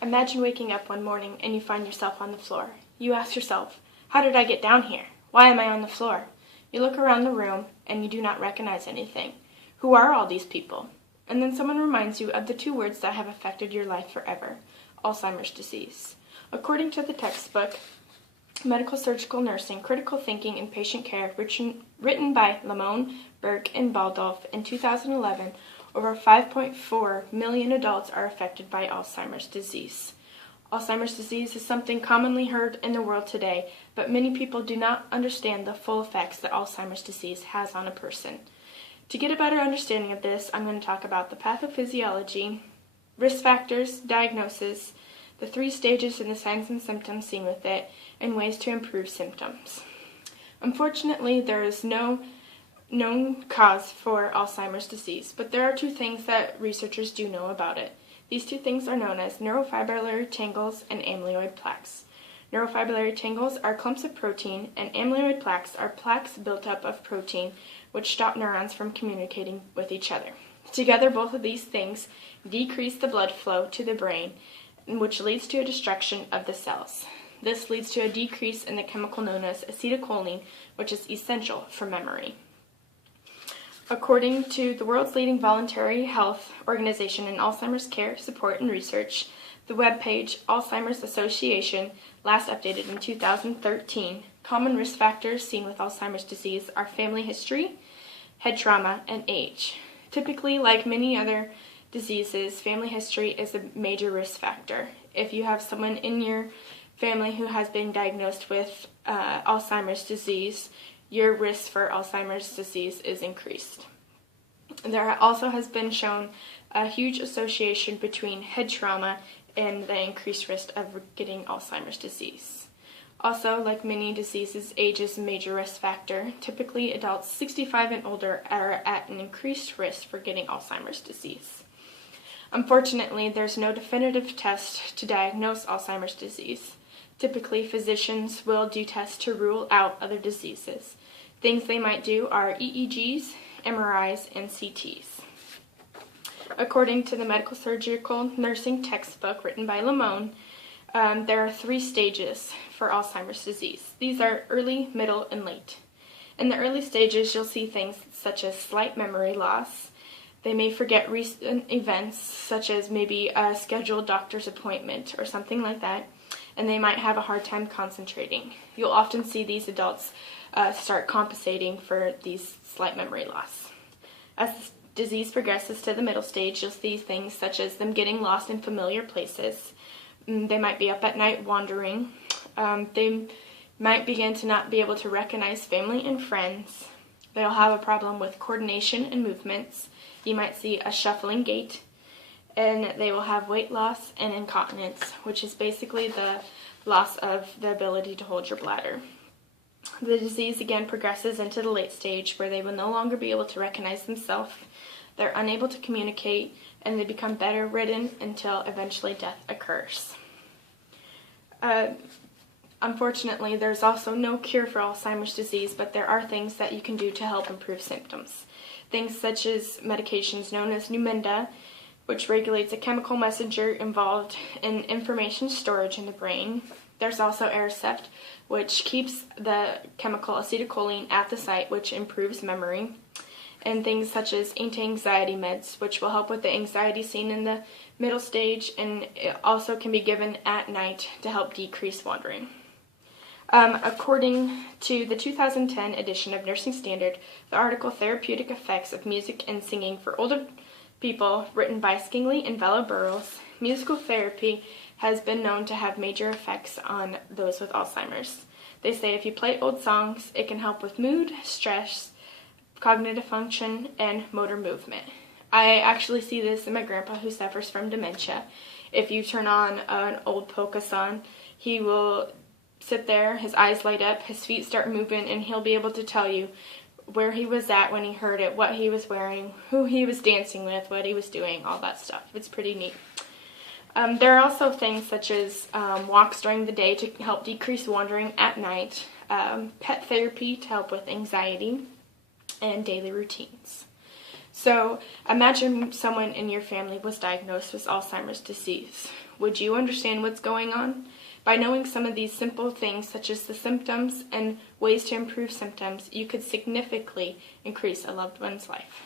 Imagine waking up one morning and you find yourself on the floor. You ask yourself, how did I get down here? Why am I on the floor? You look around the room and you do not recognize anything. Who are all these people? And then someone reminds you of the two words that have affected your life forever: Alzheimer's disease. According to the textbook, Medical Surgical Nursing, Critical Thinking and Patient Care, written by Lamone, Burke, and Baldolf in 2011, over 5.4 million adults are affected by Alzheimer's disease. Alzheimer's disease is something commonly heard in the world today, but many people do not understand the full effects that Alzheimer's disease has on a person. To get a better understanding of this, I'm going to talk about the pathophysiology, risk factors, diagnosis, the 3 stages and the signs and symptoms seen with it, and ways to improve symptoms. Unfortunately, there is no known cause for Alzheimer's disease, but there are 2 things that researchers do know about it. These 2 things are known as neurofibrillary tangles and amyloid plaques. Neurofibrillary tangles are clumps of protein, and amyloid plaques are plaques built up of protein which stop neurons from communicating with each other. Together, both of these things decrease the blood flow to the brain, which leads to a destruction of the cells. This leads to a decrease in the chemical known as acetylcholine, which is essential for memory. According to the world's leading voluntary health organization in Alzheimer's care, support, and research, the webpage Alzheimer's Association, last updated in 2013, common risk factors seen with Alzheimer's disease are family history, head trauma, and age. Typically, like many other diseases, family history is a major risk factor. If you have someone in your family who has been diagnosed with Alzheimer's disease, your risk for Alzheimer's disease is increased. There also has been shown a huge association between head trauma and the increased risk of getting Alzheimer's disease. Also, like many diseases, age is a major risk factor. Typically, adults 65 and older are at an increased risk for getting Alzheimer's disease. Unfortunately, there's no definitive test to diagnose Alzheimer's disease. Typically, physicians will do tests to rule out other diseases. Things they might do are EEGs, MRIs, and CTs. According to the Medical Surgical Nursing textbook written by Lamone, there are 3 stages for Alzheimer's disease. These are early, middle, and late. In the early stages, you'll see things such as slight memory loss. They may forget recent events, such as maybe a scheduled doctor's appointment or something like that, and they might have a hard time concentrating. You'll often see these adults start compensating for these slight memory loss. As the disease progresses to the middle stage, you'll see things such as them getting lost in familiar places. They might be up at night wandering. They might begin to not be able to recognize family and friends. They'll have a problem with coordination and movements. You might see a shuffling gait. And they will have weight loss and incontinence, which is basically the loss of the ability to hold your bladder. The disease again progresses into the late stage where they will no longer be able to recognize themselves. They're unable to communicate, and they become bedridden until eventually death occurs. Unfortunately, there's also no cure for Alzheimer's disease, but there are things that you can do to help improve symptoms. Things such as medications known as Numenda, which regulates a chemical messenger involved in information storage in the brain. There's also Aricept, which keeps the chemical acetylcholine at the site, which improves memory. And things such as anti-anxiety meds, which will help with the anxiety seen in the middle stage, and it also can be given at night to help decrease wandering. According to the 2010 edition of Nursing Standard, the article Therapeutic Effects of Music and Singing for Older People, written by Skingley and Valla-Burrows, musical therapy has been known to have major effects on those with Alzheimer's. They say if you play old songs, it can help with mood, stress, cognitive function, and motor movement. I actually see this in my grandpa who suffers from dementia. If you turn on an old polka song, he will sit there, his eyes light up, his feet start moving, and he'll be able to tell you where he was at when he heard it, what he was wearing, who he was dancing with, what he was doing, all that stuff. It's pretty neat. There are also things such as walks during the day to help decrease wandering at night, pet therapy to help with anxiety, and daily routines. So imagine someone in your family was diagnosed with Alzheimer's disease. Would you understand what's going on? By knowing some of these simple things, such as the symptoms and ways to improve symptoms, you could significantly increase a loved one's life.